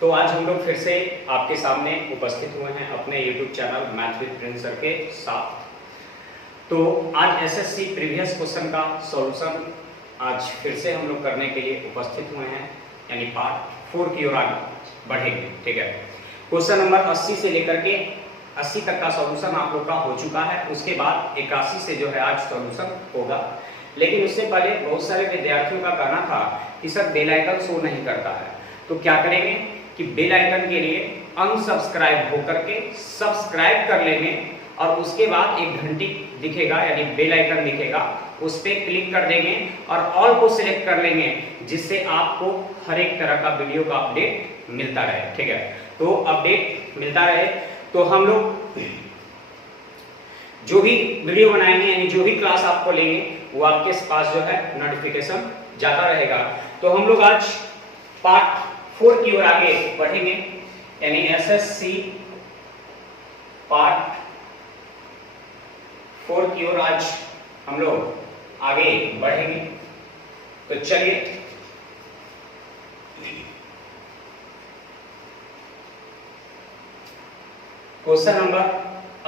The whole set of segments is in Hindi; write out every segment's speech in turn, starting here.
तो आज हम लोग फिर से आपके सामने उपस्थित हुए हैं अपने YouTube channel math with Prince sir के साथ। तो आज एसएससी प्रीवियस क्वेश्चन का सॉल्यूशन आज फिर से हम लोग करने के लिए उपस्थित हुए हैं, यानी पार्ट 4 की ओर आगे बढ़ेंगे। ठीक है, क्वेश्चन नंबर 80 से लेकर के 80 तक का सॉल्यूशन आप लोग का हो चुका है। उसके बाद 81 से जो है आज सॉल्यूशन होगा। लेकिन उससे पहले बहुत सारे विद्यार्थियों का कहना था कि सर बेल आइकन शो नहीं करता है, तो क्या करेंगे कि बेल आइकन के लिए अनसब्सक्राइब होकर के सब्सक्राइब कर लेंगे और उसके बाद एक घंटी दिखेगा यानी बेल आइकन दिखेगा, उस पर क्लिक कर देंगे और ऑल को सिलेक्ट कर लेंगे, जिससे आपको हर एक तरह का वीडियो का अपडेट मिलता रहे। ठीक है, तो अपडेट मिलता रहे तो हम लोग जो भी वीडियो बनाएंगे यानी जो भी क्लास आपको लेंगे वो आपके पास जो है नोटिफिकेशन जाता रहेगा। तो हम लोग आज पार्ट 4 की ओर आगे बढ़ेंगे, यानी एसएससी पार्ट 4 की ओर आज हम लोग आगे बढ़ेंगे। तो चलिए क्वेश्चन नंबर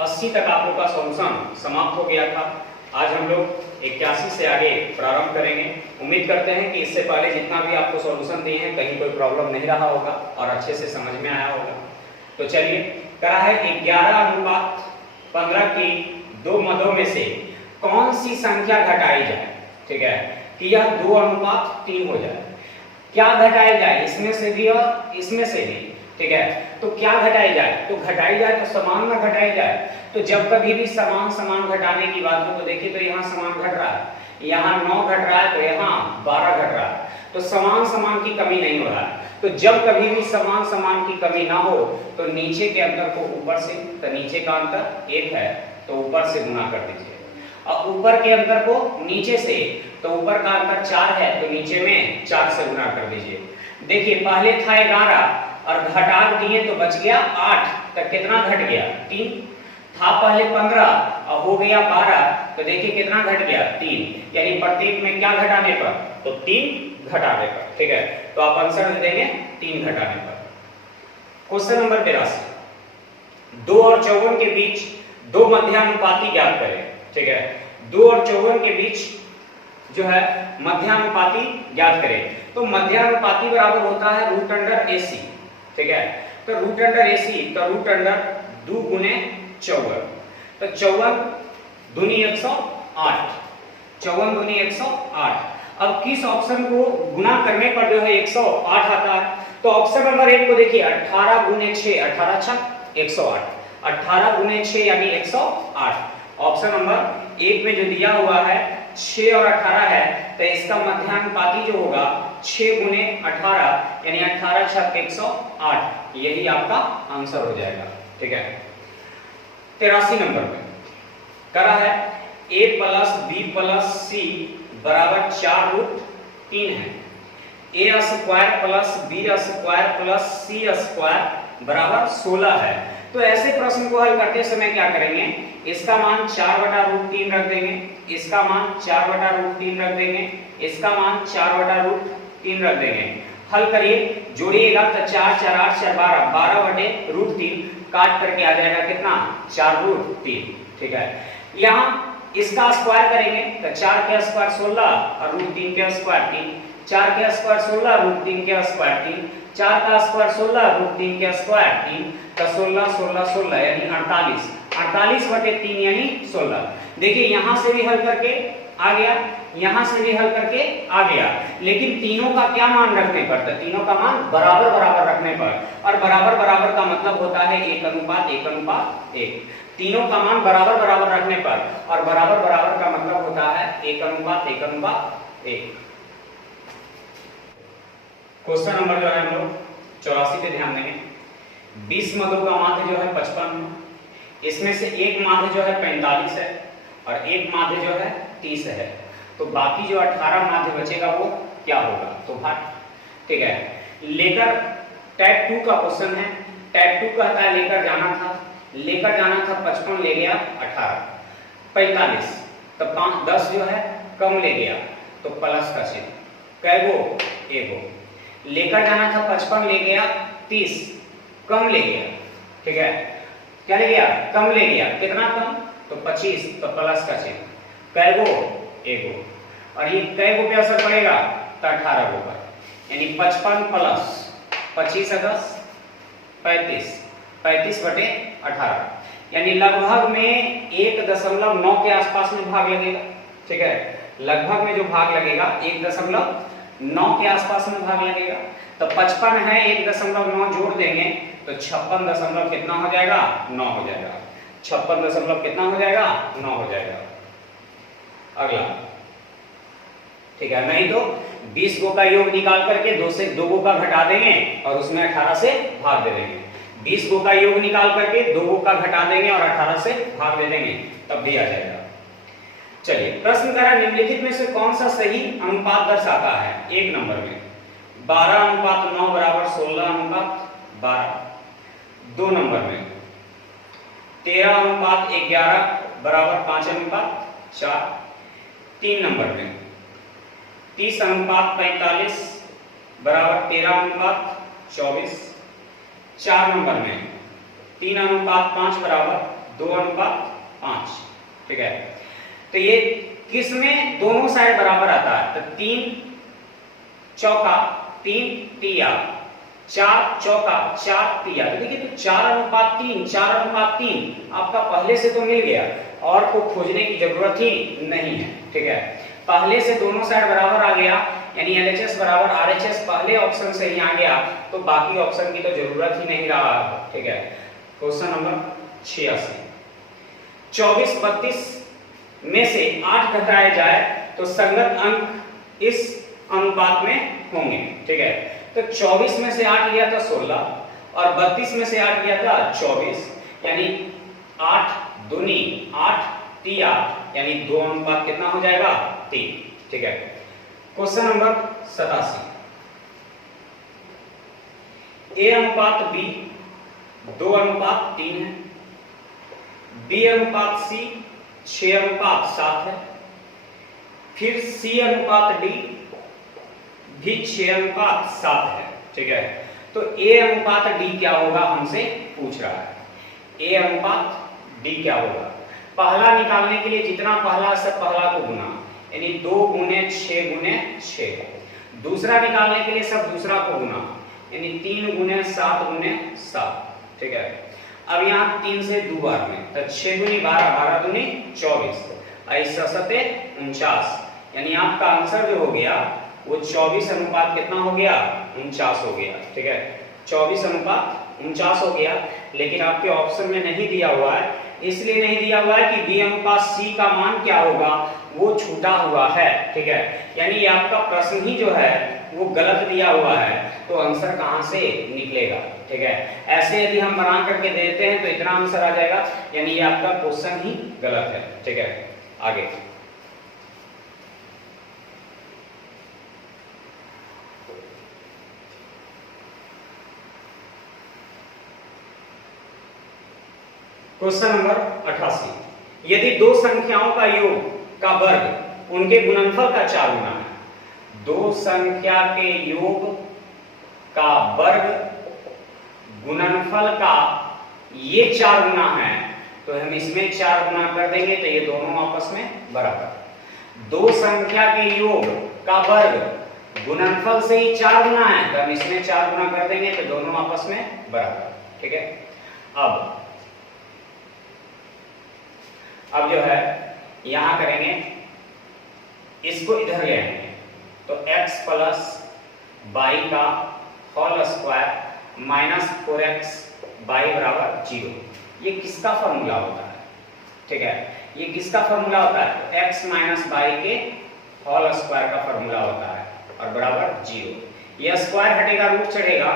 80 तक आप लोग का सॉल्यूशन समाप्त हो गया था। आज हम लोग 81 से आगे प्रारंभ करेंगे। उम्मीद करते हैं कि इससे पहले जितना भी आपको सॉल्यूशन दिए हैं कहीं कोई प्रॉब्लम नहीं रहा होगा और अच्छे से समझ में आया होगा। तो चलिए, करा है 11:15 की दो मदों में से कौन सी संख्या घटाई जाए। ठीक है, कि यह 2:3 हो जाए। क्या घटाई जाए, इसमें से भी और इसमें से भी। ठीक है, तो क्या घटाई जाए, तो घटाई जाए तो समान में घटाई जाए। तो जब कभी भी समान घटाने की बात हो तो देखिए, तो यहाँ समान घट रहा है, यहाँ 9 घट रहा है, तो यहाँ 12 घट रहा है, तो समान की कमी नहीं हो रहा है। तो जब कभी भी समान की कमी ना हो तो नीचे के अंतर को ऊपर से, तो नीचे का अंतर 1 है तो ऊपर से गुना कर दीजिए, और ऊपर के अंतर को नीचे से, तो ऊपर का अंतर 4 है तो नीचे में 4 से गुना कर दीजिए। देखिए, पहले था 11 और घटा दिए तो बच गया 8, तो कितना घट गया 3। था पहले 15 और हो गया 12, तो देखिए कितना घट गया 3, यानी प्रत्येक में क्या घटाने पर, तो 3 घटाने पर। ठीक है, तो आप आंसर दे देंगे 3 घटाने पर। क्वेश्चन नंबर 82, 2 और 54 के बीच दो मध्यानुपाती ज्ञात करें। ठीक है, 2 और 54 के बीच जो है मध्यानुपाती ज्ञात करें। तो मध्यानुपाती बराबर होता है √AC। ठीक है, तो √AC, तो √2 गुने 54, तो 54 दूनी 108, 54 दूनी 108। अब किस ऑप्शन को गुना करने पर जो है 108 आता है, तो ऑप्शन नंबर 1 को देखिए, 18 गुने 6, 18 × 108, 18 गुने 6 यानी 108। ऑप्शन नंबर 1 में जो दिया हुआ है 6 और 18 है, तो इसका मध्यानुपाती जो होगा 6 गुने 18 यानी 18 × 108, यही आपका आंसर हो जाएगा। ठीक है, 83 नंबर में करा है a + b + c बराबर 4√3 है। a² + b² + c² बराबर 16 है। तो ऐसे प्रश्न को हल करते समय क्या करेंगे, इसका मान 4/√3 रख देंगे, इसका मान 4/√3 रख देंगे, इसका मान 4/√3 रख देंगे। हल करिए, जोड़िएगा तो 4 4 8 4 12, 12/√3 काट करके आ जाएगा कितना, 4√3। ठीक है, यहाँ इसका स्क्वायर करेंगे तो 4 के स्क्वायर 16 और √3 के स्क्वायर 3, 4 के स्क्वायर 16 √3 के स्क्वायर 3, 4 का स्क्वायर 16 √3 के स्क्वायर 3, तो 16 16 16 यानी 48, 48/3 यानी 16। देखिए, यहां से भी हल करके आ गया, यहां से भी हल करके आ गया, लेकिन तीनों का क्या मान रखने पर, तो तीनों का मान बराबर रखने पर। और बराबर का मतलब होता है 1:1:1। तीनों का मान बराबर रखने पर, और बराबर का मतलब होता है 1:1:1। क्वेश्चन नंबर जो है हम लोग 84 पे ध्यान देंगे। 20 मदों का माध्य जो है 55 है, इसमें से एक माध्य जो है 45 है और एक माध्य जो है 30 है, तो बाकी जो 18 माध्य बचेगा वो क्या होगा, तो भाग। ठीक है, लेकर टाइप 2 का क्वेश्चन है। टाइप 2 कहता है लेकर जाना था 55 ले गया 18, 45 तो 10 जो है कम ले गया तो प्लस का चिन्ह, कैगो एगो। लेकर जाना था 55 ले गया 30 कम ले गया, ठीक है, क्या ले गया, कम ले गया, कितना कम, तो 25, तो प्लस का चिन्ह, कै गो, एगो, और ये कै गो पे असर पड़ेगा, तो 18 गो पर, यानी 55 प्लस 25 10 35, 35/18, यानी लगभग में 1.9 के आसपास में भाग लगेगा, ठीक है, लगभग में जो भाग लगेगा 1.9 के आसपास में भाग लगेगा। तो 55 है, 1.9 जोड़ देंगे तो 56 कितना हो जाएगा, 9 हो जाएगा, 56 कितना हो जाएगा, 9 हो जाएगा। अगला, ठीक है, नहीं तो 20 गो का योग निकाल करके 2 से 2 गो का घटा देंगे और उसमें 18 से भाग दे देंगे, 20 गो का योग निकाल करके 2 गो का घटा देंगे और 18 से भाग दे देंगे, तब भी आ जाएगा। चलिए, प्रश्न करा निम्नलिखित में से कौन सा सही अनुपात दर्शाता है। 1 नंबर में 12:9 बराबर 16:12, 2 नंबर में 13:11 बराबर 5:4, 3 नंबर में 30:45 बराबर 13:24, 4 नंबर में 3:5 बराबर 2:5, ठीक है। तो ये किस में दोनों साइड बराबर आता है, तो 3 चौका 3 तिया, 4 चौका 4 तिया, तो देखिए तो 4:3, 4:3 आपका पहले से तो मिल गया और को खोजने की जरूरत ही नहीं है, ठीक है, पहले से दोनों साइड बराबर आ गया, यानी LHS बराबर RHS पहले ऑप्शन से ही आ गया, तो बाकी ऑप्शन की तो जरूरत ही नहीं रहा, ठीक है। क्वेश्चन नंबर 86, 24 32 में से 8 घटाया जाए तो संगत अंक इस अनुपात में होंगे, ठीक है। तो 24 में से 8 गया था 16 और 32 में से 8 गया था 24, यानी 8 दूनी 8 तिया, यानी 2 अनुपात कितना हो जाएगा, 3, ठीक है। क्वेश्चन नंबर 87, A/B 2:3 है, B/C 6:7 है, फिर C/D भी 6:7 है, ठीक है। तो A/D क्या होगा हमसे पूछ रहा है, A/D क्या होगा। पहला निकालने के लिए जितना पहला सब पहला को गुना, यानी 2 × 6 × 6, दूसरा निकालने के लिए सब दूसरा को गुना, यानी 3 × 7 × 7, ठीक है। अब यहाँ 3 से 2 बार में, तो 6 × 12, 12 दूनी 24, ऐसा 7 49, यानी आपका आंसर जो हो गया वो 24 अनुपात कितना हो गया, 49 हो गया, ठीक है, 24 अनुपात 49 हो गया। लेकिन आपके ऑप्शन में नहीं दिया हुआ है, इसलिए नहीं दिया हुआ है कि B/C का मान क्या होगा, वो छूटा हुआ है, ठीक है, यानी आपका प्रश्न ही जो है वो गलत दिया हुआ है, तो आंसर कहां से निकलेगा, ठीक है। ऐसे यदि हम बना करके देते हैं तो इतना आंसर आ जाएगा, यानी ये आपका क्वेश्चन ही गलत है, ठीक है। आगे, क्वेश्चन नंबर 88, यदि दो संख्याओं का योग का वर्ग उनके गुणनफल का 4 गुना है, दो संख्या के योग का वर्ग गुणनफल का ये 4 गुना है, तो हम इसमें 4 गुना कर देंगे तो ये दोनों आपस में बराबर। दो संख्या के योग का वर्ग गुणनफल से ही 4 गुना है, तो हम इसमें 4 गुना कर देंगे तो दोनों आपस में बराबर, ठीक है। अब जो है यहां करेंगे, इसको इधर ले आएंगे, तो x प्लस y का whole square minus 4x y बराबर 0, ये किसका फॉर्मूला होता है, ठीक है, ये किसका फॉर्मूला होता है, तो x माइनस y के होल स्क्वायर का फॉर्मूला होता है और बराबर 0, ये स्क्वायर हटेगा रूट चढ़ेगा,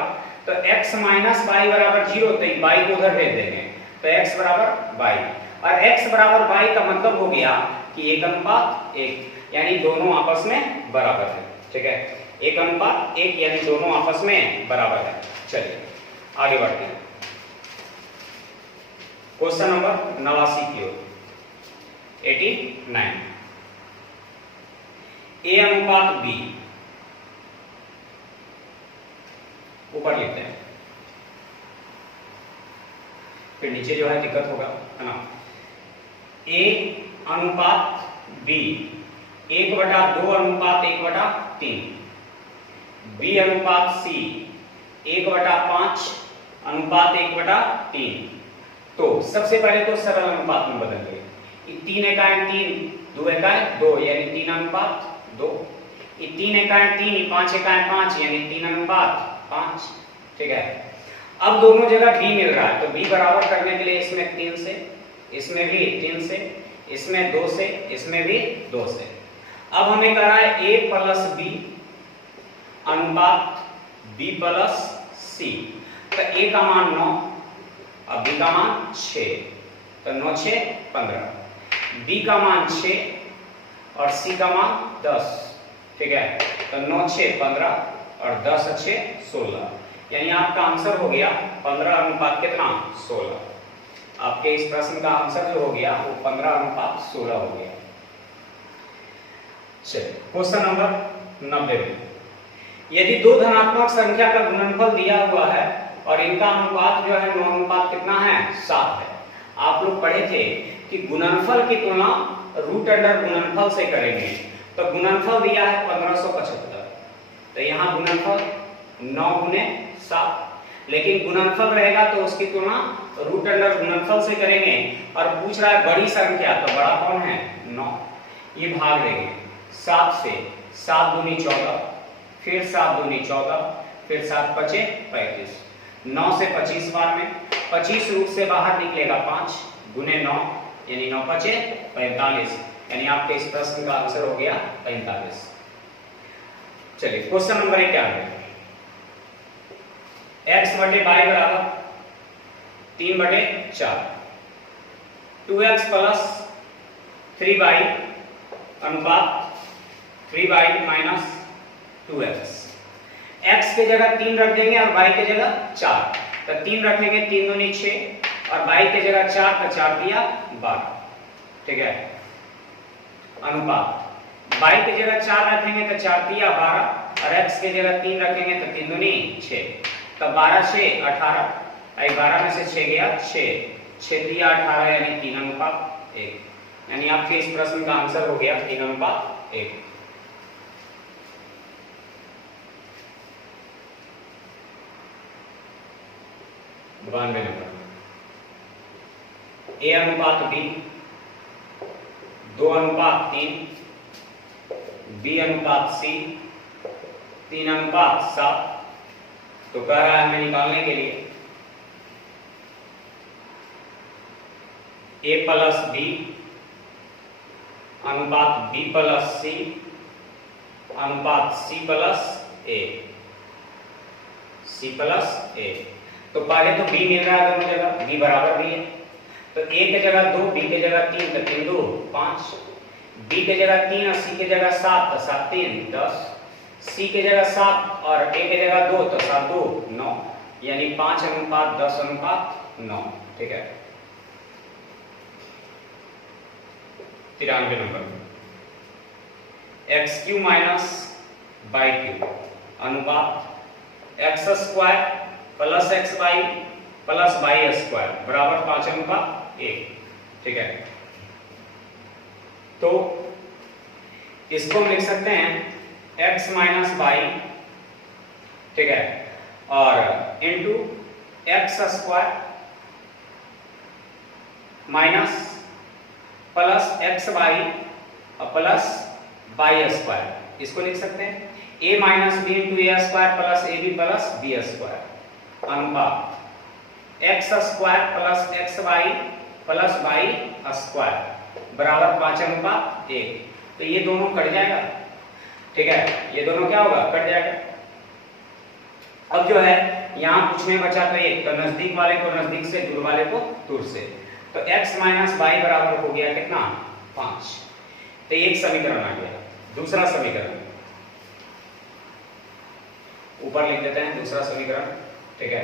तो x माइनस y बराबर 0, तो y को उधर भेज देंगे, तो x बराबर y, और x बराबर y का मतलब हो गया कि 1:1, यानी दोनों आपस में बराबर है, ठीक है, 1:1 यानी दोनों आपस में बराबर है। चलिए आगे बढ़ते हैं, क्वेश्चन नंबर 89 की ओर, 89, A/B ऊपर लिखते हैं, फिर नीचे जो है दिक्कत होगा, है ना। A अनुपात B 1/2 अनुपात 1/3, B अनुपात C 1/5 अनुपात 1/3। तो सबसे पहले तो सरल अनुपात में बदल गए, 3 एकाएं 3, 2 एकाएं 2 यानी 3 अनुपात 2, 3 एकाएं 3, 5 एकाएं 5 यानी 3 अनुपात 5, ठीक है। अब दोनों जगह B मिल रहा है, तो B बराबर करने के लिए इसमें 3 से, इसमें भी 3 से, इसमें 2 से, इसमें भी 2 से। अब हमें करना है A प्लस B अनुपात B प्लस C। तो A का मान 9 और B का मान 6, तो 9 6 15, B का मान 6 और C का मान 10, ठीक है। तो 9 6 15 और 10 6 16, यानी आपका आंसर हो गया 15 अनुपात कितना 16। आपके इस प्रश्न का आंसर जो हो गया वो 15 अनुपात 16 हो गया। चलिए क्वेश्चन नंबर 90 में, यदि दो धनात्मक संख्या का गुणनफल दिया हुआ है और इनका अनुपात जो है 9 अनुपात कितना है 7 है। आप लोग पढ़े थे कि गुणनफल की तुलना रूट अंडर गुणनफल से करेंगे, तो गुणनफल दिया है 1575, तो यहाँ गुणनफल 9 गुने 7, लेकिन गुणनफल रहेगा तो उसकी तुलना रूट अंडर गुणनफल से करेंगे। और पूछ रहा है बड़ी संख्या, तो बड़ा कौन है 9, ये भाग देंगे 7 से, 7 दूनी 14, फिर 7 दूनी 14, फिर 7 पचे 35, 9 से 25 बार में 25 रूट से बाहर निकलेगा 5 गुने 9 यानी 9 पचे 45, यानी आपके इस प्रश्न का आंसर हो गया 45। चलिए क्वेश्चन नंबर 91, x बटे y बराबर 3/4, 2x प्लस 3y अनुपात 3y माइनस 2x। x के जगह 3 रख देंगे और y के जगह 4, तो 3 रखेंगे 3 दूनी 6 और y के जगह 4, तो 4 दिया 12, ठीक है। अनुपात y के जगह 4 रखेंगे तो 4 दिया 12 और x के जगह 3 रखेंगे तो 3 दूनी 6, तो 12 6 18, 12 में से 6 गया 6 दिया 18 यानी 3 अनुपात 1, यानी आपके इस प्रश्न का आंसर हो गया 3 अनुपात 1। बानवे नंबर, A अनुपात B 2 अनुपात 3, B अनुपात C 3 अनुपात 7। तो कह रहा है हमें निकालने के लिए A प्लस B अनुपात B प्लस C अनुपात C plus A, C plus A। तो पहले तो B मिल रहा है दोनों जगह, B बराबर भी है, तो A के जगह 2, B के जगह 3, तो 3 2 5, B के जगह 3 और C के जगह 7, तो 7 3 10, C के जगह 7 और A के जगह 2, तो 7 2 9, यानी 5 अनुपात 10 अनुपात 9, ठीक है। 93 नंबर, x³ माइनस y³ अनुपात x square plus xy plus y square बराबर 5 अनुपात 1, ठीक है। तो इसको हम लिख सकते हैं x माइनस y, ठीक है, और into x square minus plus x y और प्लस वाई स्क्वायर, इसको लिख सकते हैं a minus b into a square plus a b plus b square अनुपात x square plus x y plus y square बराबर 5 अनुपात 1। तो ये दोनों कट जाएगा, ठीक है, ये दोनों क्या होगा, कट जाएगा। अब जो है यहाँ कुछ नहीं बचा, तो एक तो नजदीक वाले को नजदीक से, दूर वाले को दूर से, तो x माइनस वाई बराबर हो गया कितना 5। तो एक समीकरण आ गया। दूसरा समीकरण ऊपर लिख देते हैं, दूसरा समीकरण, ठीक है,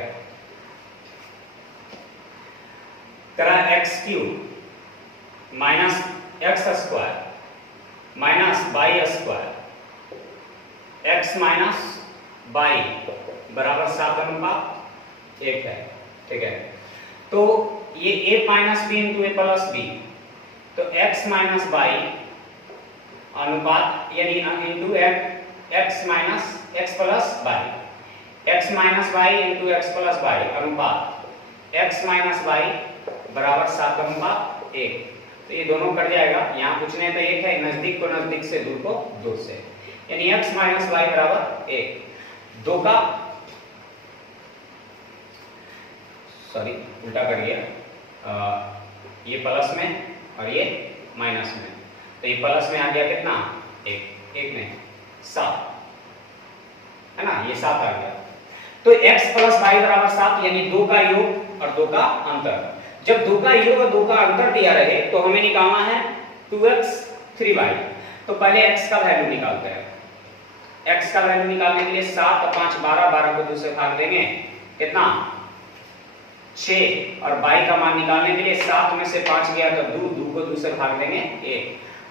तरह x³ minus x square minus y square x minus y बराबर 7 अनुपात 1 है, ठीक है। तो ये a minus b into a plus b, तो x माइनस वाई अनुपात यानी into x minus x plus y, x minus y into x plus y अनुपात x माइनस वाई बराबर 7:1। तो ये दोनों कट जाएगा, यहाँ पूछने तो एक है, नजदीक को नजदीक से, दूर को दूर से, यानी x माइनस वाई बराबर 1। दो का सॉरी उल्टा कर दिया, ये प्लस में और ये माइनस में, तो ये प्लस में आ गया कितना, एक में 7 है ना, ये 7 आ गया। तो x प्लस वाई बराबर 7 यानी 2 का योग और 2 का अंतर। जब 2 का योग और 2 का अंतर दिया रहे तो हमें निकालना है 2x 3y। तो पहले x का वैल्यू निकालते हैं। x का वैल्यू निकालने के लिए 7 और 5 12, 12 को 2 से भाग देंगे कितना 6, और y का मान निकालने के लिए 7 में से 5 गया तो 2, 2 को 2 से भाग देंगे 1।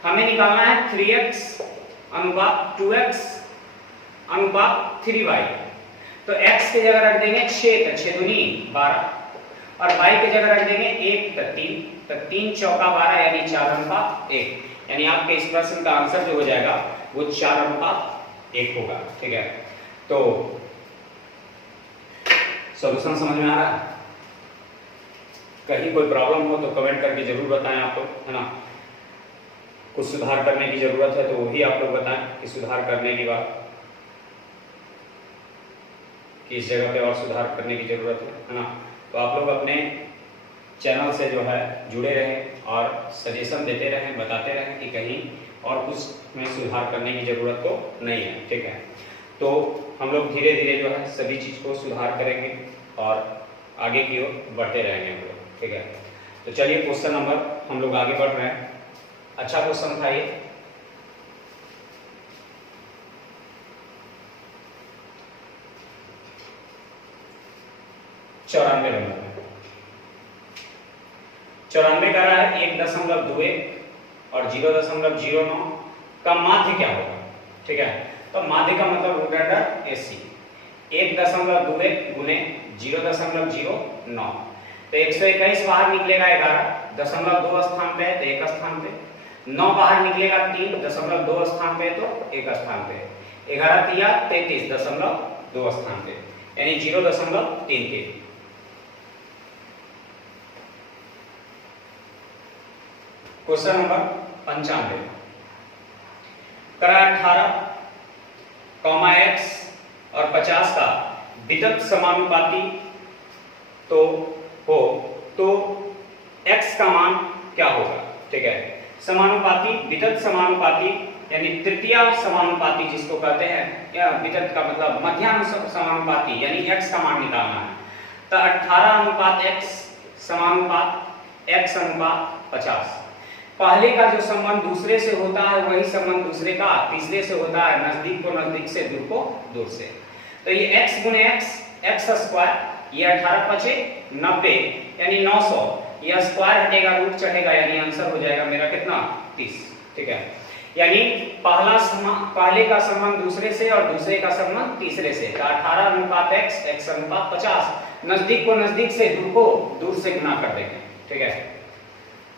हमें निकालना है 3x अनुपात 2x अनुपात 3y। तो x की जगह रख देंगे 6, तो 6 दूनी 12, और y की जगह रख देंगे 1 तो 3, तो 3 चौका 12 यानी 4:1। यानी आपके इस प्रश्न का आंसर जो हो जाएगा वो 4:1 होगा। ठीक है, तो सॉल्यूशन समझ में आ रहा है? कहीं कोई प्रॉब्लम हो तो कमेंट करके जरूर बताएं आप लोग, है ना। कुछ सुधार करने की जरूरत है तो वो भी आप लोग बताएं कि सुधार करने की बात, कि इस जगह पे और सुधार करने की जरूरत है ना। तो आप लोग अपने चैनल से जो है जुड़े रहें और सजेशन देते रहें, बताते रहें कि कहीं और कुछ में सुधार करने की जरूरत तो नहीं है। ठीक है, तो हम लोग धीरे धीरे जो है सभी चीज़ को सुधार करेंगे और आगे की ओर बढ़ते रहेंगे हम लोग। ठीक है, तो चलिए क्वेश्चन नंबर हम लोग आगे बढ़ रहे हैं। अच्छा क्वेश्चन था ये। चौरानवे नंबर में 94 का रहा है 1.21 और 0.09 का माध्य क्या होगा। ठीक है, तो माध्य का मतलब रूट अंडर AC। 1.21 गुने 0.09, तो 121 बाहर निकलेगा 11, 0.2 स्थान पे है तो एक स्थान पे, 9 बाहर निकलेगा 3, 0.2 स्थान पे तो एक स्थान पे, 11 तिया 33, 0.2 स्थान पे, यानी 0.33। क्वेश्चन नंबर 95 करा 18, x और 50 का वितत समानुपाती तो हो तो x का मान क्या होगा। ठीक है, समानुपाती, वितत समानुपाती यानी तृतीय समानुपाती जिसको कहते हैं, या वितत का मतलब मध्याह्न समानुपाती यानी x का मान निकालना है। तो 18 अनुपात x समानुपात x अनुपात 50। पहले का जो संबंध दूसरे से होता है वही संबंध दूसरे का तीसरे से होता है, नजदीक को नजदीक से, दूर को दूर से। तो ये x गुने x स्क्वायर, ये 18 पचे 90 यानी 900, यह स्क्वायर हटेगा रूट चढ़ेगा यानी आंसर हो जाएगा मेरा कितना 30। ठीक है, यानी पहले का संबंध दूसरे से और दूसरे का संबंध तीसरे से। तो 18 अनुपात x अनुपात 50, नजदीक को नजदीक से, दूर को दूर से गुना कर देंगे। ठीक है,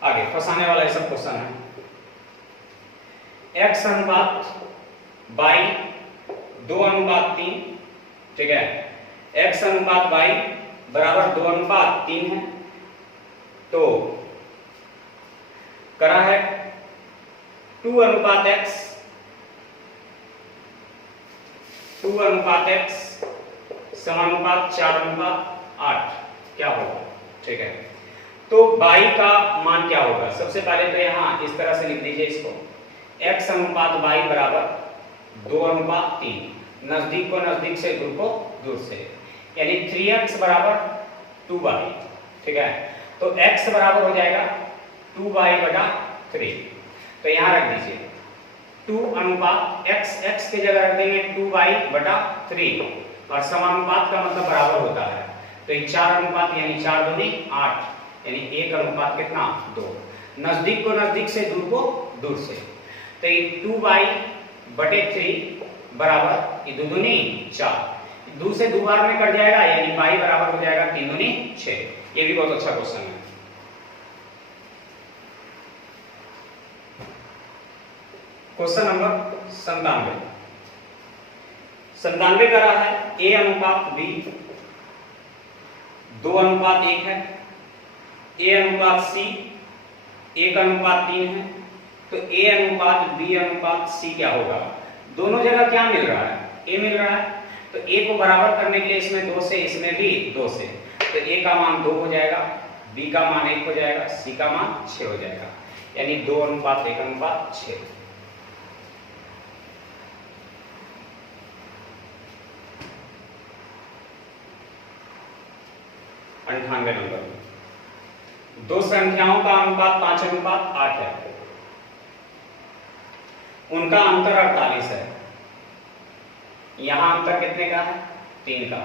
आगे फंसाने वाला ये सब क्वेश्चन है। x अनुपात y 2:3। ठीक है, x अनुपात y बराबर 2:3 है, तो करा है 2 अनुपात x समानुपात 4:8 क्या होगा। ठीक है, तो y का मान क्या होगा। सबसे पहले तो यहाँ इस तरह से लिख दीजिए इसको, x अनुपात y बराबर 2:3, नजदीक को नजदीक से, दूर को दूर से, यानी 3x बराबर 2y। ठीक है, तो x बराबर हो जाएगा 2y/3। तो यहाँ रख दीजिए 2 अनुपात x की जगह रख देंगे 2y/3, और समानुपात का मतलब बराबर होता है, तो ये 4 अनुपात यानी 4 दूनी 8 यानी 1 अनुपात कितना 2, नजदीक को नजदीक से, दूर को दूर से। तो ये 2y/3 बराबर ये 2 दूनी 4, 2 से 2 बार में कट जाएगा यानी y बराबर हो जाएगा 3 दूनी 6। ये भी बहुत अच्छा क्वेश्चन है। Question number 97। 97 करा है A अनुपात B 2 अनुपात 1 है, A अनुपात C 1 अनुपात 3 है, तो A अनुपात B अनुपात C क्या होगा? दोनों जगह क्या मिल रहा है? A मिल रहा है, तो A को बराबर करने के लिए इसमें 2 से, इसमें भी 2 से, तो A का मान 2 हो जाएगा, B का मान 1 हो जाएगा, C का मान 6 हो जाएगा, यानी 2 अनुपात 1 अनुपात 6। अंठानवे नंबर, दो संख्याओं का अनुपात 5 अनुपात 8 है, उनका अंतर 48 है। यहां अंतर कितने का है? 3 का।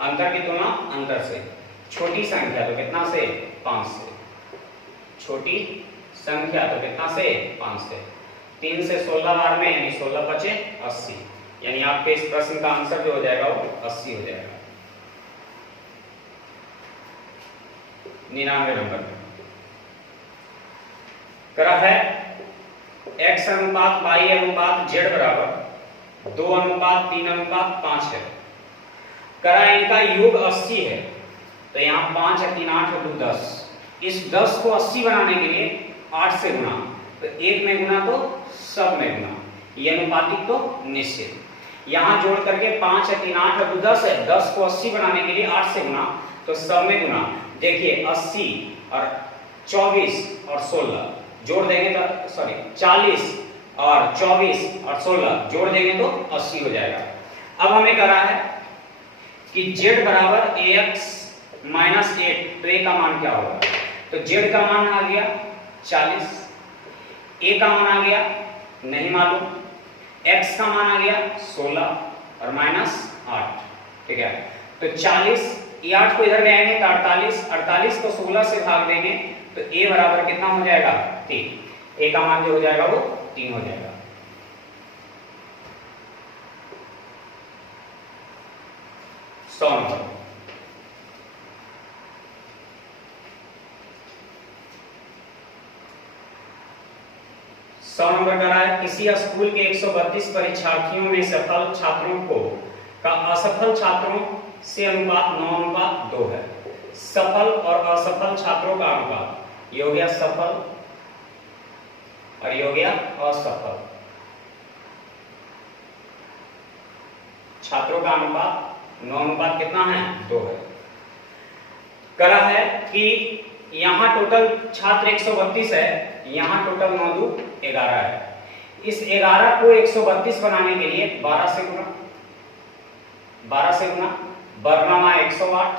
अंतर की तुलना अंतर से, छोटी संख्या तो कितना से? 5 से, छोटी संख्या तो कितना से? 5 से। 3 से 16 बार में, यानी 16 बचे 80, यानी आपके इस प्रश्न का आंसर जो हो जाएगा वो 80 हो जाएगा। 99 नंबर करा है x अनुपात y अनुपात z बराबर 2 अनुपात 3 अनुपात 5 है। करा इनका योग 80 है, तो यहाँ 5 है, 3 8 और 2 10। इस 10 को 80 बनाने के लिए 8 से गुना, तो 1 में गुना तो सब में गुना, ये अनुपातिक तो निश्चित। यहाँ जोड़ करके 5 है, 3 8 और 2 10 है, 10 को 80 बनाने के लिए 8 से गुना, तो सब में गुना। देखिए 80 और 24 और 16 जोड़ देंगे तो, सॉरी 40 और 24 और 16 जोड़ देंगे तो 80 हो जाएगा। अब हमें करा है कि z बराबर ax माइनस 8, तो a का मान क्या होगा? तो z का मान आ गया 40, a का मान आ गया नहीं मालूम, x का मान आ गया 16 और माइनस 8, ठीक है। तो 40, ये 8 को इधर ले आएंगे तो 48, 48 को 16 से भाग देंगे तो a बराबर कितना हो जाएगा? 3। a का मान जो हो जाएगा वो 3 हो जाएगा। सौ नंबर, करा है किसी स्कूल के 132 परीक्षार्थियों में सफल छात्रों को का असफल छात्रों से अनुपात 9 अनुपात 2 है। सफल और असफल छात्रों का अनुपात, ये हो गया सफल और ये हो गया असफल छात्रों का अनुपात 9 अनुपात कितना है? 2 है। करा है कि यहां टोटल छात्र 132 है, यहां टोटल 9 2 11 है। इस 11 को 132 बनाने के लिए 12 से गुना, 12 से गुना, बरनामा 108,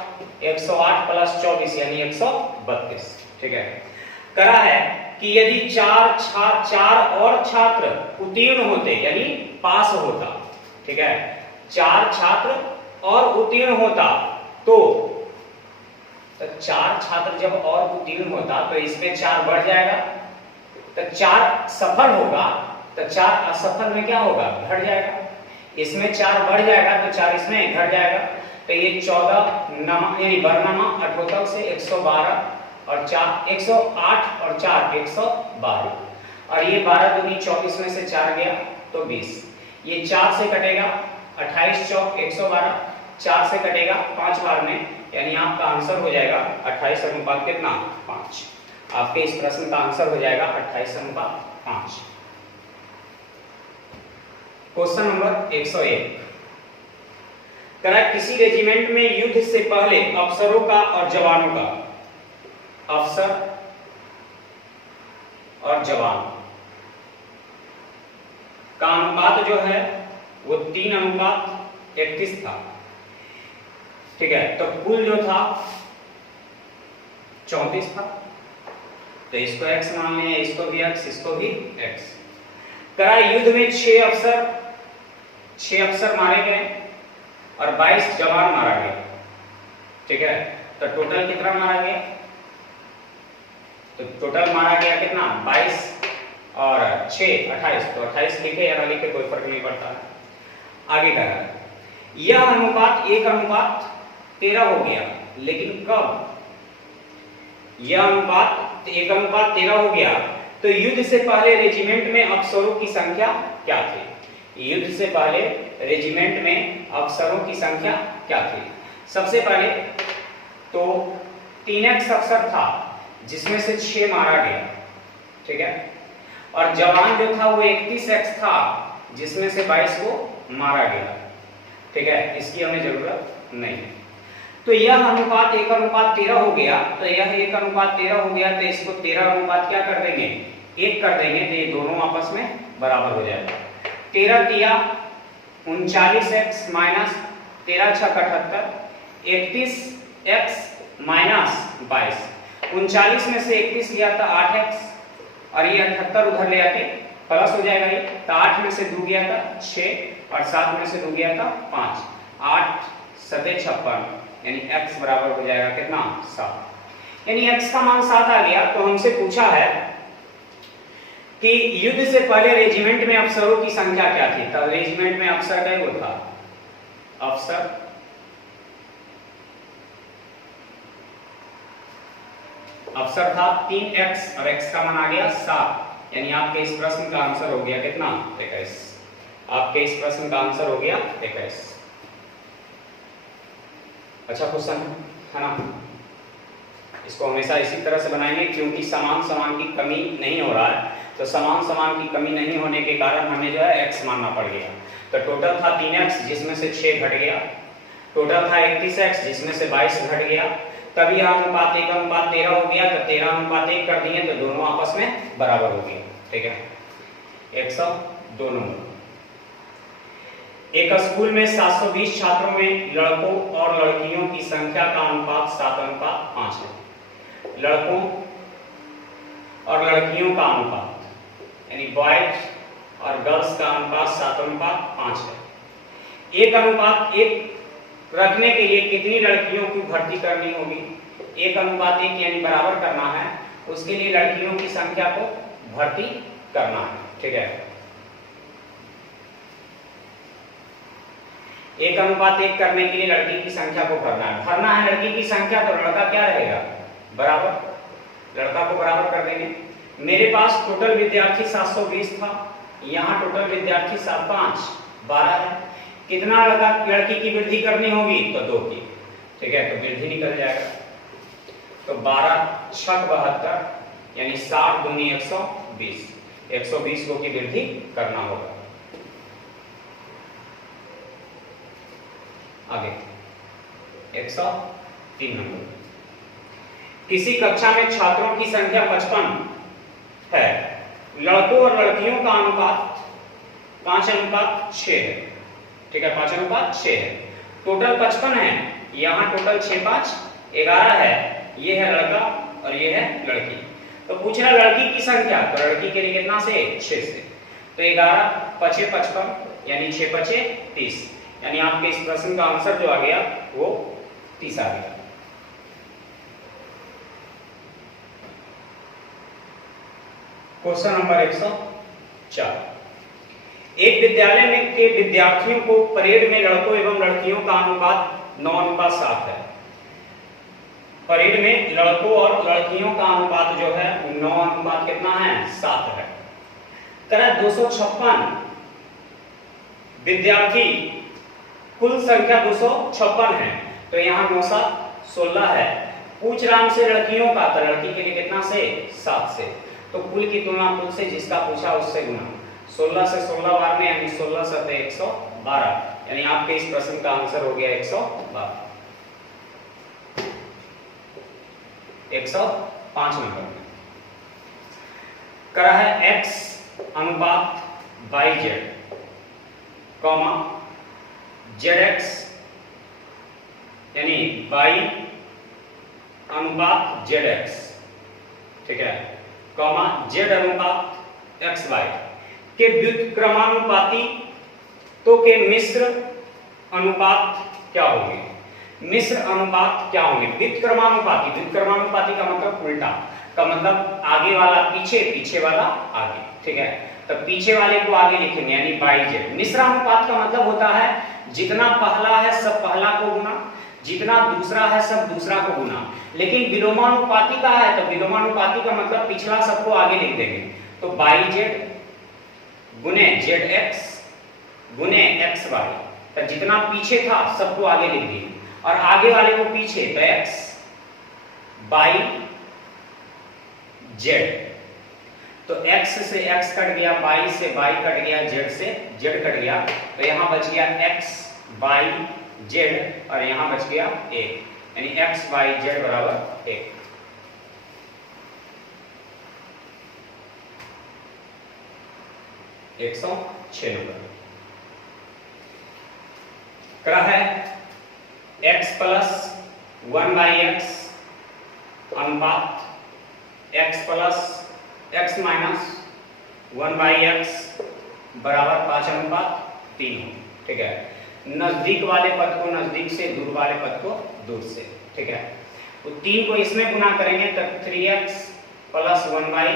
108 प्लस 24 यानी 132, ठीक है। करा है कि यदि 4 और छात्र उत्तीर्ण होते, यानी पास होता, ठीक है, 4 छात्र और उत्तीर्ण होता तो 4 छात्र जब और उत्तीर्ण होता तो इसमें 4 बढ़ जाएगा, तो 4 सफल होगा तो 4 असफल में क्या होगा? घट जाएगा। इसमें 4 बढ़ जाएगा तो 4 इसमें घट जाएगा, तो ये 14 नमा यानी बरनामा 78 से 112 और 4 108 और 4 112, और ये 12 दूनी 24 में से 4 गया तो 20, ये 4 से कटेगा 28 चौक 112, 4 से कटेगा 5 बार में, यानी आपका आंसर हो जाएगा 28 अनुपात कितना? 5। आपके इस प्रश्न का आंसर हो जाएगा 28 अनुपात 5। क्वेश्चन नंबर 101, करा किसी रेजिमेंट में युद्ध से पहले अफसरों का और जवानों का, अफसर और जवान का अनुपात जो है वो 3 अनुपात 31 था, ठीक है। तो कुल जो था 34 था, तो इसको x मान लिया, इसको भी x, इसको भी x। करा युद्ध में 6 अफसर मारे गए और 22 जवान मारा गया, ठीक है। तो टोटल कितना मारा गया? तो टोटल मारा गया कितना? 22 और 6 28, तो 28 लिखे या ना लिखे कोई फर्क नहीं पड़ता। आगे करा यह अनुपात 1 अनुपात 13 हो गया, लेकिन कब? यह अनुपात 1 अनुपात 13 हो गया, तो तो युद्ध से पहले रेजिमेंट में अफसरों की संख्या क्या थी? युद्ध से पहले रेजिमेंट में अफसरों की संख्या क्या थी? सबसे पहले तो 3x अफसर था जिसमें से 6 मारा गया, ठीक है, और जवान जो था वो 31x था जिसमें से 22 को मारा गया, ठीक है, इसकी हमें जरूरत नहीं। तो यह अनुपात 1:13 हो गया, तो यह 1:13 हो गया, तो इसको 13 अनुपात क्या कर देंगे? 1 कर देंगे, तो ये दोनों आपस में बराबर हो जाएगा। 13 तिया 39x माइनस 13 छक 78, 31x माइनस 22, 39 में से 31 लिया था 8x और ये 78 उधर ले आके प्लस हो जाएगा ये, तो 8 में से 2 गया था 6 और 7 में से 2 गया था 5, 8 7 56, यानी x बराबर हो जाएगा कितना? 7। यानी x का मान 7 आ गया। तो हमसे पूछा है कि युद्ध से पहले रेजिमेंट में अफसरों की संख्या क्या थी? तब रेजिमेंट में अफसर क्या था? अफसर था 3x और x का मान आ गया 7, यानी आपके इस प्रश्न का आंसर हो गया कितना? 21। आपके इस प्रश्न का आंसर हो गया 21। अच्छा क्वेश्चन है ना? इसको हमेशा इसी तरह से बनाएंगे क्योंकि समान की कमी नहीं हो रहा है, तो समान की कमी नहीं होने के कारण हमें जो है x मानना पड़ गया। तो टोटल था 3x जिसमें से 6 घट गया, टोटल था 31x जिसमें से 22 घट गया, तभी अनुपात 1:13 हो गया। तो 13:1 कर दिए तो दोनों आपस में बराबर हो गए, ठीक है। 102 नंबर। एक स्कूल में 720 छात्रों में लड़कों और लड़कियों की संख्या का अनुपात 7:5 है। लड़कों और लड़कियों का अनुपात यानी बॉयज और गर्ल्स का अनुपात 7:5 है। 1:1 रखने के लिए कितनी लड़कियों की भर्ती करनी होगी? 1:1 यानी बराबर करना है, उसके लिए लड़कियों की संख्या को भर्ती करना है, ठीक है। 1:1 करने के लिए लड़की की संख्या को भरना है लड़की की संख्या, तो लड़का क्या रहेगा? बराबर, लड़का को बराबर कर देंगे। मेरे पास टोटल विद्यार्थी 720 था, यहाँ टोटल विद्यार्थी 7 5 12 है। कितना लड़की की वृद्धि करनी होगी? तो 2 की, ठीक है, तो वृद्धि निकल जाएगा। तो 12 छक 72 यानी 60 दूनी 120, 120 को की वृद्धि करना होगा। आगे 103 नंबर। किसी कक्षा में छात्रों की संख्या 55 है, लड़कों और लड़कियों का अनुपात 5:6 है, ठीक है, 5:6 है। टोटल 55 है, यहाँ टोटल 6 5 11 है, ये है लड़का और ये है लड़की। तो पूछ रहा लड़की की संख्या, तो लड़की के लिए कितना से? 6 से। तो 11 5 55 यानी 6 5 30, यानी आपके इस प्रश्न का आंसर जो आ गया वो 30 आ गया। Question number 104। एक विद्यालय में के विद्यार्थियों को परेड में लड़कों एवं लड़कियों का अनुपात 9:7 है। परेड में लड़कों और लड़कियों का अनुपात जो है 9 कितना है? 7 है। तरह 256 विद्यार्थी, कुल संख्या 256 है, तो यहाँ 9 7 16 है। पूछ रहा हमसे लड़कियों का, तो लड़की के लिए कितना से? 7 से। तो कुल की तुलना कुल से, जिसका पूछा उससे गुना, 16 से 16 बार में यानी 16 7 112, यानी आपके इस प्रश्न का आंसर हो गया 112। 105 नंबर में करा है x अनुपात yz कॉमा zx यानी y अनुपात zx, ठीक है, कॉमा z अनुपात xy के व्युत्क्रमानुपाती तो के मिश्र अनुपात क्या होंगे? मिश्र अनुपात क्या होंगे? व्युत्क्रमानुपाती, व्युत्क्रमानुपाती का मतलब उल्टा, का मतलब आगे वाला पीछे, पीछे वाला आगे, ठीक है, तो पीछे वाले को आगे लिखेंगे यानी बाई जेड। मिश्र अनुपात का मतलब होता है जितना पहला है सब पहला को गुना, जितना दूसरा है सब दूसरा को गुना। लेकिन विलोमानुपाती का है तो विलोमानुपाती का मतलब पिछला सबको आगे लिख देंगे। तो बाई जेड गुने जेड एक्स गुने एक्स वाई, तो जितना पीछे था सबको आगे लिख दिए और आगे वाले को पीछे, तो एक्स बाई जेड। तो x से x कट गया, बाई से बाई कट गया, z से z कट गया, तो यहां बच गया x बाई z और यहां बच गया 1, यानी x बाई z बराबर 1। एक 106 नंबर करा है x प्लस 1 बाई एक्स अनुपात x plus x minus 1 by x बराबर 5:3 हो। ठीक है, नजदीक वाले पद को नजदीक से, दूर वाले पद को दूर से। ठीक है, तो 3 को इसमें गुना करेंगे तो 3x प्लस 1 बाई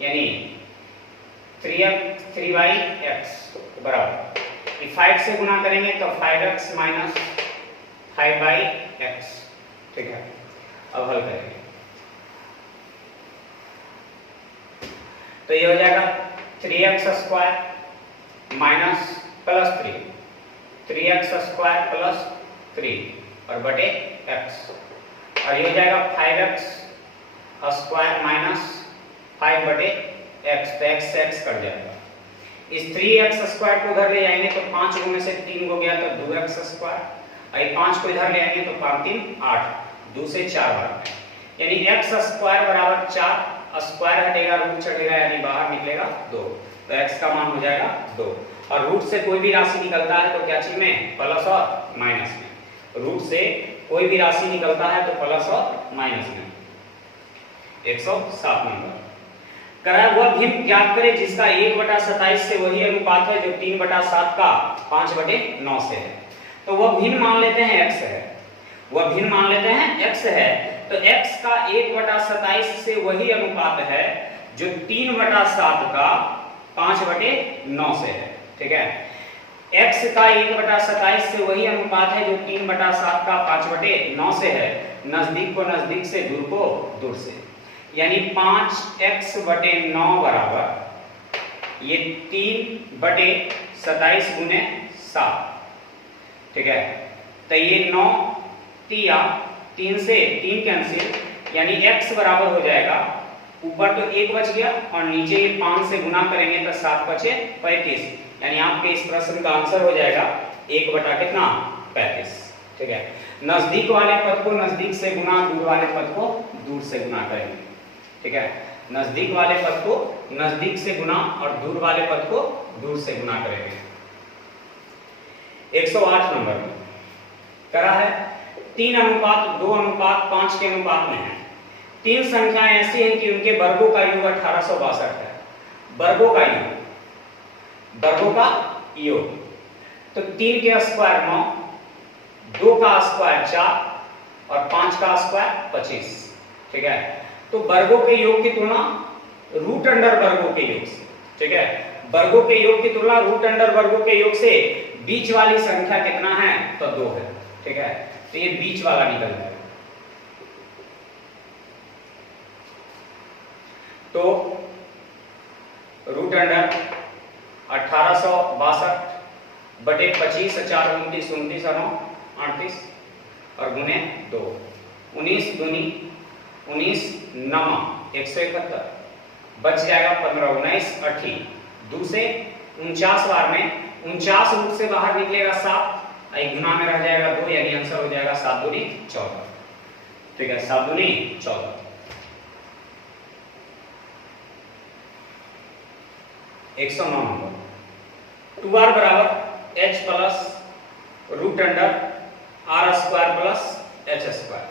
यानी 3 बाई एक्स बराबर, 5 से गुना करेंगे तो 5x माइनस 5 बाई एक्स। ठीक है, अब हल करेंगे तो ये हो जाएगा 3x square minus plus 3x square plus 3 और बटे x, और ये हो जाएगा 5x स्क्वायर माइनस 5 बटे x, तो x से x कट जाएगा। इस 3x स्क्वायर को इधर ले जाएंगे तो 5 में से 3 हो गया तो 2x स्क्वायर, और 5 को इधर ले आएंगे तो 5 3 8, 2 से 4 बार, यानी x स्क्वायर बराबर 4, स्क्वायर हटेगा रूट चढ़ेगा यानी बाहर निकलेगा 2, तो x का मान हो जाएगा 2। और रूट से कोई भी राशि निकलता है तो क्या चीज में, प्लस और माइनस में। रूट से कोई भी राशि निकलता है तो प्लस और माइनस में। 107 नंबर करा वह भिन्न ज्ञात करे जिसका 1/27 से वही अनुपात है जो 3/7 का 5/9 से है। तो वह भिन्न मान लेते हैं x है, वह भिन्न मान लेते हैं x है, तो x का 1/27 से वही अनुपात है जो 3/7 का 5/9 से है। ठीक है, x का 1/27 से वही अनुपात है जो 3/7 का 5/9 से है, नजदीक को नजदीक से, दूर को दूर से, यानी 5x/9 बराबर ये 3/27 गुने 7। ठीक है, तो ये 9 तिया 3 से 3 कैंसिल, यानी x बराबर हो जाएगा, ऊपर तो 1 बच गया और नीचे ये 5 से गुना करेंगे तो 7 बचे 35, यानी आपके इस प्रश्न का आंसर हो जाएगा 1/35। ठीक है, नजदीक वाले पद को नजदीक से गुना, दूर वाले पद को दूर से गुना करेंगे। ठीक है, नजदीक वाले पद को नजदीक से गुना और दूर वाले पद को दूर से गुना करेंगे। 108 नंबर में करा है 3:2:5 के अनुपात में है। 3 संख्याएं ऐसी हैं कि उनके वर्गों का योग 1862 है। वर्गों का योग, वर्गों का योग, तो 3 के स्क्वायर 9, 2 का स्क्वायर 4 और 5 का स्क्वायर 25। ठीक है, तो वर्गों के योग की तुलना रूट अंडर वर्गों के योग से। ठीक है, वर्गों के योग की तुलना रूट अंडर वर्गों के योग से बीच वाली संख्या कितना है, तो 2 है। ठीक है, तो ये बीच वाला निकल जाएगा। तो रूट अंडर 1862 बटे 25, 4 29, 29 और 9 38 और गुने 2, 19 दूनी 19 9 171, बच जाएगा 15 19 80, 2 से 49 बार में 49 रूट से बाहर निकलेगा 7, गुना में रह जाएगा 2, यानी आंसर हो जाएगा 7 दूनी 14। ठीक है, 7 दूनी 14। 109 नंबर 2r बराबर h plus root under r square plus h square.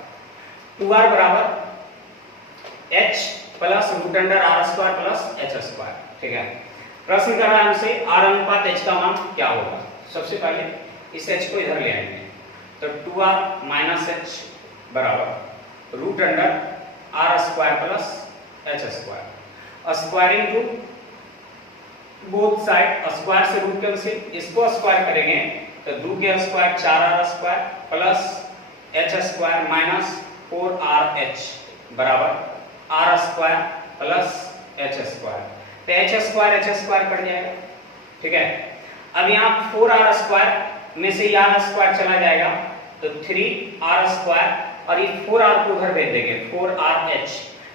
2r बराबर h plus root under r square plus h square. ठीक है, प्रश्न कर रहा है हमसे r अनुपात h का मान क्या होगा। सबसे पहले इस h को इधर ले आएंगे, तो 2r माइनस h बराबर root under r square plus h square. Squaring to both side, square से रूट कैंसिल, इसको स्क्वायर करेंगे तो 2 के square 4r square plus h square minus 4RH बराबर r square plus h square. तो एच स्क्वायर कट जाएगा, ठीक है। अब यहाँ 4R स्क्वायर में से आर स्क्वायर चला जाएगा तो 3R स्क्वायर और ये 4R को उधर भेज देंगे 4RH,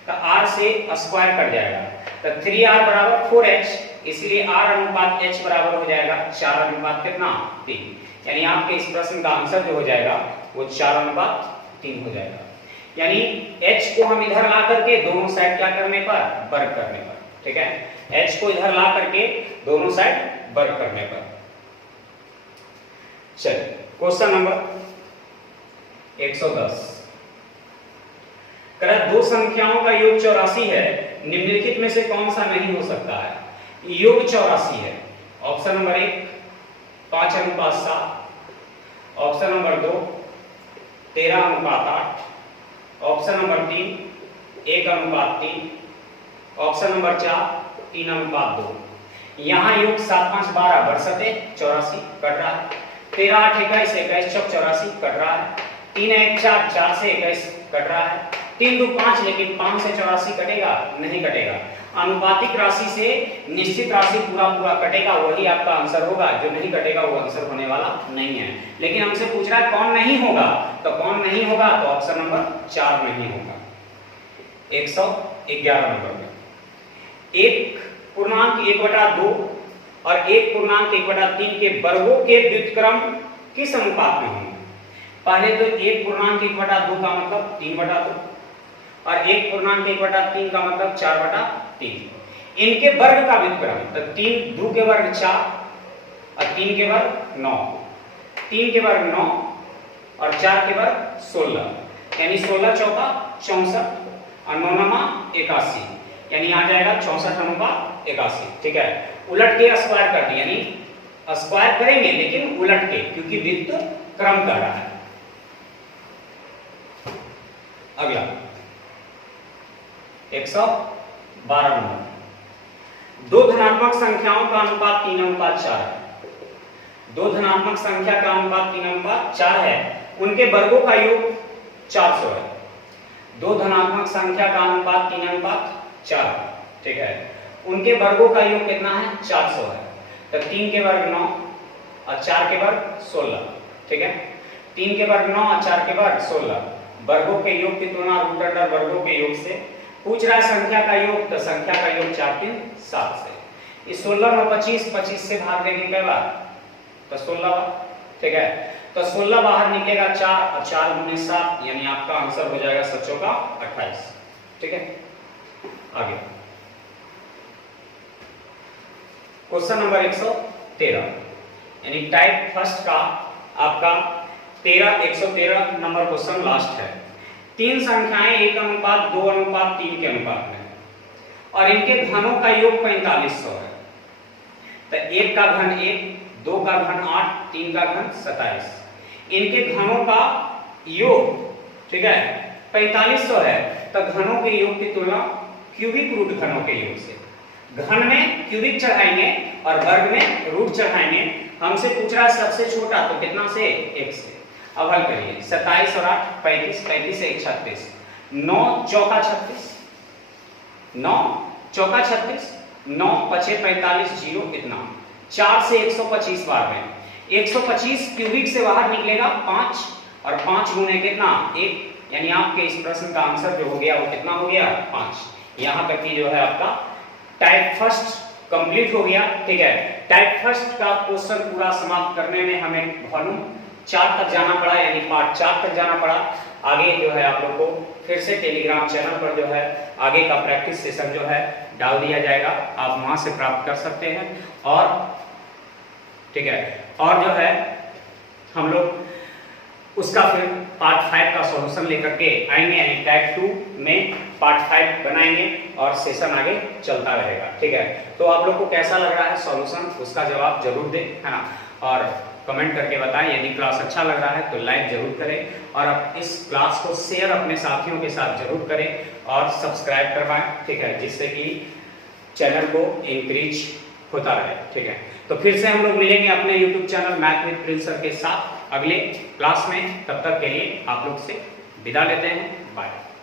तो R से स्क्वायर कट जाएगा तो 3R बराबर 4H, इसलिए R अनुपात H बराबर हो जाएगा 4 अनुपात कितना 3। यानी आपके इस प्रश्न का आंसर जो हो जाएगा वो 4 अनुपात 3 हो जाएगा। यानी H को हम इधर ला करके दोनों साइड क्या करने पर वर्ग करने पर, ठीक है। H को इधर ला करके दोनों साइड वर्ग करने पर। चलिए क्वेश्चन नंबर 110, दो संख्याओं का योग 84 है, निम्नलिखित में से कौन सा नहीं हो सकता है? योग 84 है। ऑप्शन नंबर 1 5 अनुपात 7, ऑप्शन नंबर 2 13 अनुपात 8, ऑप्शन नंबर 3 1 अनुपात 3, ऑप्शन नंबर 4 3 अनुपात 2। यहाँ योग 7 5 12 बरसते 84 कट रहा है, 13 8 21 21 चौक 84 कट रहा है, 3 1 4 4 से 21 कट रहा है, 3 2 5 लेकिन 5 से 84 कटेगा नहीं कटेगा। अनुपातिक राशि से निश्चित राशि पूरा पूरा कटेगा, वही आपका आंसर होगा, जो नहीं कटेगा वो आंसर होने वाला नहीं है। लेकिन हमसे पूछ रहा है कौन नहीं होगा, तो कौन नहीं होगा, तो ऑप्शन नंबर 4 नहीं होगा। 111 नंबर में 1.1/2 और 1.1/3 के वर्गों के व्युत्क्रम किस अनुपात में होंगे? पहले तो 1.1/2 का मतलब 3/2 और 1.1/3 का मतलब 4/3। इनके वर्ग का व्युत्क्रम, तो 3 2 के वर्ग 4 और 3 के वर्ग 9, 3 के वर्ग 9 और 4 के वर्ग 16, यानी 16 चौका 64 और 9 नमा 81, यानी आ जाएगा 64 अनुपात 81, ठीक है। उलट के स्क्वायर कर दिया, यानी स्क्वायर करेंगे लेकिन उलट के, क्योंकि व्युत्क्रम कर रहा है। अगला 112 नंबर, दो धनात्मक संख्याओं का अनुपात 3:4 है। दो धनात्मक संख्या का अनुपात 3:4 है, उनके वर्गों का योग 400 है। दो धनात्मक संख्या का अनुपात 3:4, ठीक है, उनके वर्गों का योग कितना है 400 है। तो 3 के वर्ग 9 और 4 के वर्ग 16, ठीक है। 3 के वर्ग 9 और 4 के वर्ग 16, वर्गों के योग की तुलना रूट अंडर वर्गों के योग से। पूछ रहा है संख्या का योग, तो संख्या का योग 4 3 7 से। इस 16 9 25, 25 से भाग देंगे कई बार, तो 16 बार, ठीक है। तो 16 बाहर निकलेगा 4 और 4 गुने 7, यानी आपका आंसर हो जाएगा 7 का 28, ठीक है। आगे क्वेश्चन नंबर 113, यानी टाइप फर्स्ट का आपका 113 नंबर क्वेश्चन लास्ट है। तीन संख्याएं 1:2:3 के अनुपात में और इनके घनों का योग 4500 है। तो 1 का घन 1, 2 का घन 8, 3 का घन 27। इनके घनों का योग, ठीक है, 4500 है। तो घनों के योग की तुलना क्यूबिक रूट घनों के योग से। घन में क्यूबिक चढ़ाएंगे और वर्ग में रूट चढ़ाएंगे। हमसे पूछ रहा है सबसे छोटा, तो कितना से 1 से। अब हल करिए, 27 और 8 35, 35 से 1 36, 9 चौका 36, 9 चौका 36, 9 5 45 0, इतना 4 से 125 बार में 125 क्यूबिक से बाहर निकलेगा 5 और 5 गुने कितना 1, यानी आपके इस प्रश्न का आंसर जो हो गया वो कितना हो गया 5। यहां तक की जो है आपका टाइप फर्स्ट कंप्लीट हो गया, ठीक है। टाइप फर्स्ट का क्वेश्चन पूरा समाप्त करने में हमें वॉल्यूम 4 तक जाना पड़ा, यानी पार्ट 4 तक जाना पड़ा। आगे जो है आप लोग को फिर से टेलीग्राम चैनल पर जो है आगे का प्रैक्टिस सेशन जो है डाल दिया जाएगा, आप वहां से प्राप्त कर सकते हैं। और ठीक है, और जो है हम लोग उसका फिर पार्ट 5 का सॉल्यूशन लेकर के आएंगे, यानी टाइप 2 में पार्ट 5 बनाएंगे और सेशन आगे चलता रहेगा, ठीक है। तो आप लोग को कैसा लग रहा है सॉल्यूशन, उसका जवाब जरूर दें, है ना, और कमेंट करके बताएं। यदि क्लास अच्छा लग रहा है तो लाइक जरूर करें और आप इस क्लास को शेयर अपने साथियों के साथ जरूर करें और सब्सक्राइब करवाएं, ठीक है, जिससे कि चैनल को इंक्रीज होता रहे, ठीक है। तो फिर से हम लोग मिलेंगे अपने YouTube channel math with Prince sir के साथ अगले क्लास में। तब तक के लिए आप लोग से विदा लेते हैं। बाय।